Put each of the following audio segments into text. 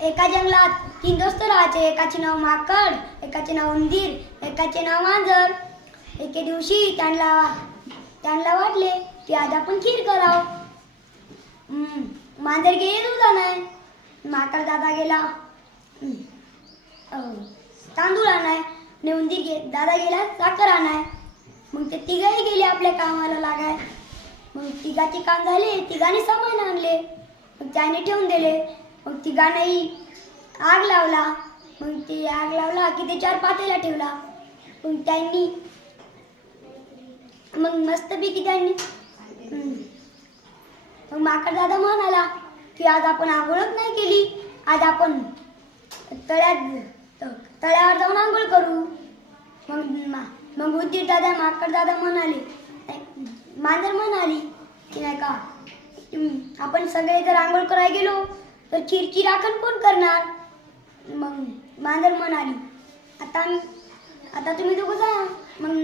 एका जंगलात 3 दोस्त राहायचे. एकाचे नाव माकड, एकाचे नाव उंदीर, एकाचे नाव मांजर. एके दिवशी त्यांना वाटले की आज आपण खीर करावं. मांजर गेले दूध आणाय, माकड दादा गेला तांदूळ आणाय आणि उंदीर दादा गेला साखर आणाय. मग ते तिघही गेले आपल्या कामाला लागाय. मग तिघाचे काम झाले, तिघांनी सामान आणले, मग त्याने ठेवून दिले. मग तिघांनाही आग लावला. मग ते आग लावला की त्याच्यावर पातेला ठेवला. मग त्यांनी मग मस्तपैकी त्यांनी मग माकड दादा म्हणाला की आज आपण आंघोळच नाही केली, आज आपण तळ्यावर जाऊन आंघोळ करू. मग उंदीर दादा माकड दादा म्हणाले, मांजर म्हणाली की नाही का आपण सगळे जर आंघोळ करायला गेलो तर खीरची राखण कोण करणार. मग मांजर म्हणाली आता तुम्ही दोघं जा. मग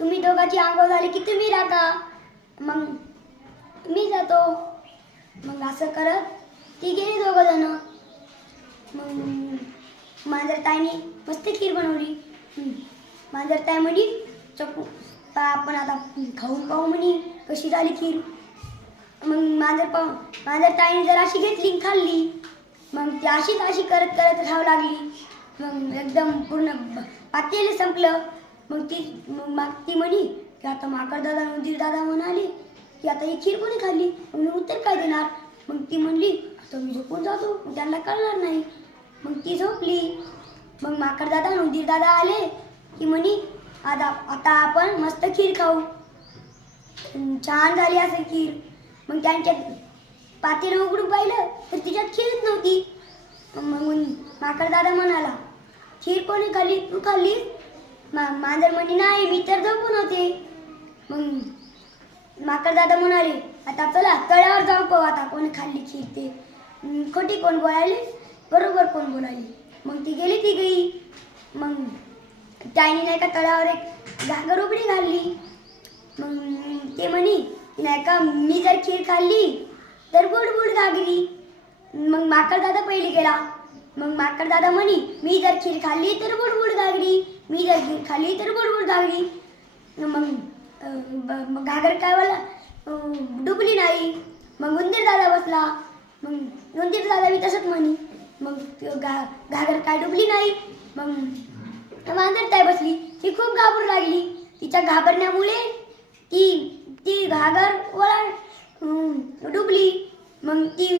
तुम्ही दोघांची आंघोळ झाली की तुम्ही राखा, मग मी जातो. मग असं करत ती गेली दोघं जण. मग मांजर ताईने मस्त खीर बनवली. मांजर ताई म्हणी चकू आपण आता खाऊन पाहू म्हणी कशी झाली खीर. मग मांजर ताईने जर अशी घेतली खाल्ली. मग ती अशी करत खाऊ लागली. मग एकदम पूर्ण पातेलं संपलं. मग ती म्हणी की आता माकड दादा उंदीर दादा म्हणाले की आता ही खीर कोणी खाल्ली, मग मी उत्तर काय देणार. मग ती म्हणली आता मी झोपून जातो, त्यांना कळणार नाही. मग ती झोपली. मग माकड दादा आणि उंदीर दादा आले की म्हणी आता आपण मस्त खीर खाऊ. छान झाली असेल खीर. मग त्यांच्या पातेलं उघडून पाहिलं तर तिच्यात खीरच नव्हती. मग माकड दादा म्हणाला खीर कोणी खाल्ली, तू खाल्ली. मांजर म्हणे नाही, मी तर झोपून होते. मग माकड दादा म्हणाले आता चला तळ्यावर जाऊ पाहू आता कोणी खाल्ली खीर ते. खोटी कोण बोलायले, बरोबर कोण बोलायले. मग ती गेली ती गई. मग त्याने नाही का तळ्यावर एक घागर उघडी घालली. मग ते म्हणी नाही का मी जर खीर खाल्ली तर बुडबुड घागरी. मग माकड दादा पहिले गेला. मग माकड दादा म्हणी मी जर खीर खाल्ली तर बुडबुड घागरी, मी जर खीर खाल्ली तर बुडबुड घागरी. मग घागर काय बोला डुबली नाही. मग उंदीर दादा बसला. मग उंदीर दादा मी तसंच म्हणी. मग घागर काय डुबली नाही. मग मांजर ताई बसली. ती खूप घाबरू लागली. तिच्या घाबरण्यामुळे ती घागर डुबली. मग ती